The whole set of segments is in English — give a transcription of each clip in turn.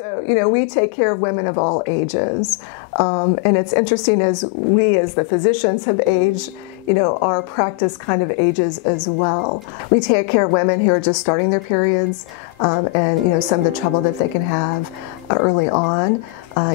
So, we take care of women of all ages. And it's interesting as we, as the physicians, have aged, our practice kind of ages as well. We take care of women who are just starting their periods and, some of the trouble that they can have early on.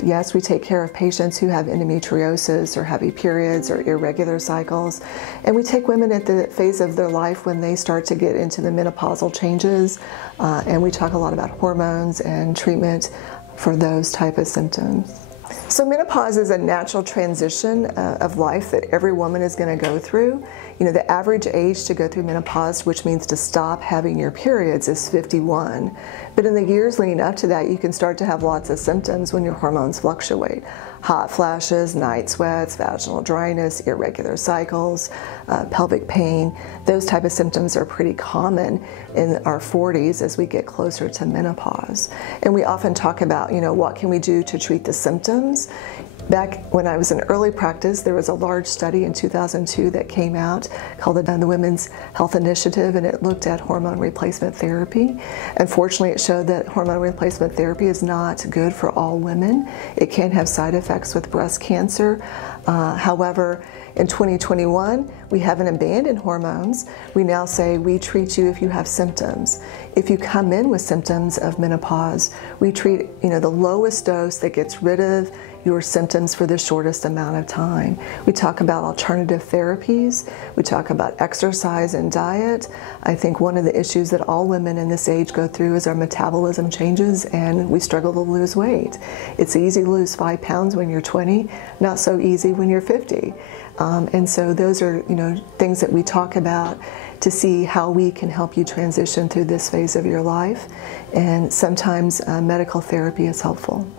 Yes, we take care of patients who have endometriosis or heavy periods or irregular cycles. And we take women at the phase of their life when they start to get into the menopausal changes. And we talk a lot about hormones and treatment for those type of symptoms. So menopause is a natural transition of life that every woman is going to go through. The average age to go through menopause, which means to stop having your periods, is 51. But in the years leading up to that, you can start to have lots of symptoms when your hormones fluctuate. Hot flashes, night sweats, vaginal dryness, irregular cycles, pelvic pain. Those type of symptoms are pretty common in our 40s as we get closer to menopause. And we often talk about, what can we do to treat the symptoms? Back when I was in early practice, there was a large study in 2002 that came out called the Women's Health Initiative, and it looked at hormone replacement therapy. Unfortunately, it showed that hormone replacement therapy is not good for all women. It can have side effects with breast cancer. However, in 2021, we haven't abandoned hormones. We now say we treat you if you have symptoms. If you come in with symptoms of menopause, we treat the lowest dose that gets rid of your symptoms for the shortest amount of time. We talk about alternative therapies. We talk about exercise and diet. I think one of the issues that all women in this age go through is our metabolism changes and we struggle to lose weight. It's easy to lose 5 pounds when you're 20, not so easy when you're 50. And so those are things that we talk about to see how we can help you transition through this phase of your life. And sometimes medical therapy is helpful.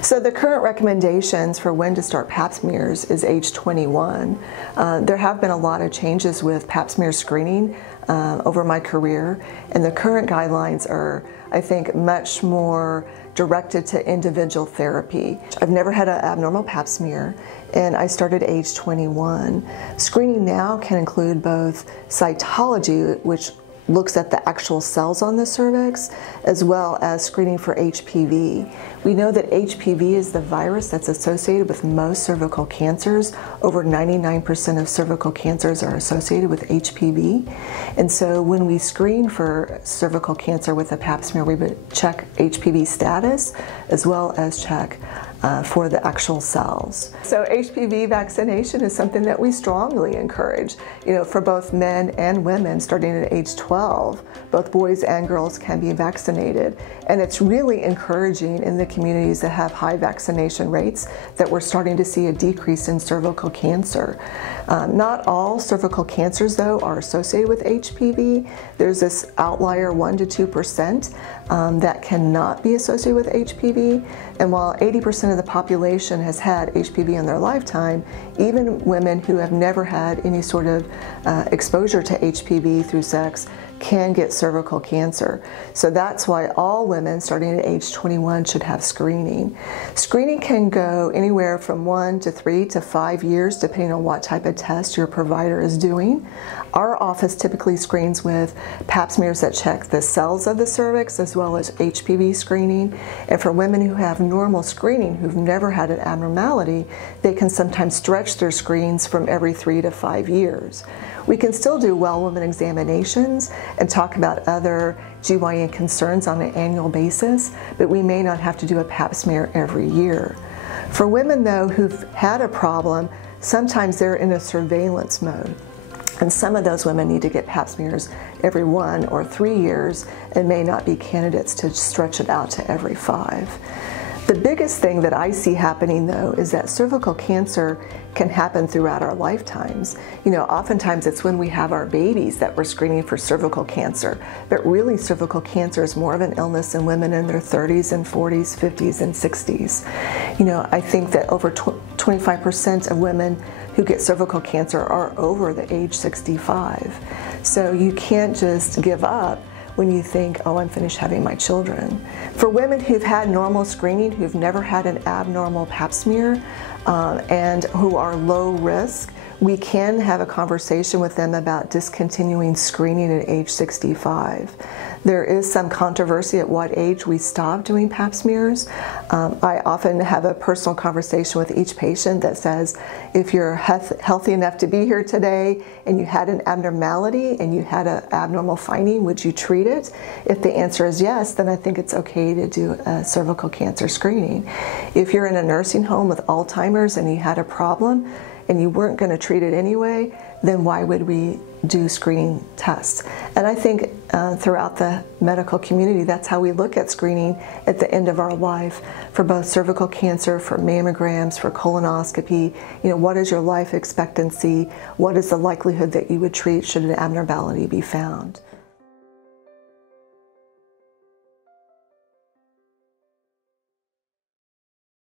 So the current recommendations for when to start pap smears is age 21. There have been a lot of changes with pap smear screening over my career, and the current guidelines are, I think, much more directed to individual therapy. I've never had an abnormal pap smear, and I started age 21. Screening now can include both cytology, which looks at the actual cells on the cervix, as well as screening for HPV. We know that HPV is the virus that's associated with most cervical cancers. Over 99% of cervical cancers are associated with HPV. And so when we screen for cervical cancer with a pap smear, we would check HPV status as well as check for the actual cells. So HPV vaccination is something that we strongly encourage, for both men and women starting at age 12. Both boys and girls can be vaccinated. And it's really encouraging in the communities that have high vaccination rates that we're starting to see a decrease in cervical cancer. Not all cervical cancers, though, are associated with HPV. There's this outlier 1 to 2% that cannot be associated with HPV. And while 80% of the population has had HPV in their lifetime, even women who have never had any sort of exposure to HPV through sex can get cervical cancer. So that's why all women starting at age 21 should have screening. Screening can go anywhere from 1 to 3 to 5 years depending on what type of test your provider is doing. Our office typically screens with pap smears that check the cells of the cervix as well as HPV screening. And for women who have normal screening who've never had an abnormality, they can sometimes stretch their screens from every 3 to 5 years. We can still do well woman examinations and talk about other GYN concerns on an annual basis, but we may not have to do a pap smear every year. For women, though, who've had a problem, sometimes they're in a surveillance mode. And some of those women need to get pap smears every 1 or 3 years and may not be candidates to stretch it out to every 5. The biggest thing that I see happening, though, is that cervical cancer can happen throughout our lifetimes. Oftentimes it's when we have our babies that we're screening for cervical cancer, but really cervical cancer is more of an illness in women in their 30s and 40s, 50s, and 60s. I think that over 25% of women who get cervical cancer are over the age 65. So you can't just give up when you think, oh, I'm finished having my children. For women who've had normal screening, who've never had an abnormal pap smear, and who are low risk, we can have a conversation with them about discontinuing screening at age 65. There is some controversy at what age we stop doing pap smears. I often have a personal conversation with each patient that says, if you're healthy enough to be here today and you had an abnormality and you had an abnormal finding, would you treat it? If the answer is yes, then I think it's okay to do a cervical cancer screening. If you're in a nursing home with Alzheimer's and you had a problem and you weren't going to treat it anyway, then why would we do screening tests? And I think throughout the medical community, that's how we look at screening at the end of our life for both cervical cancer, for mammograms, for colonoscopy. You know, what is your life expectancy? What is the likelihood that you would treat should an abnormality be found?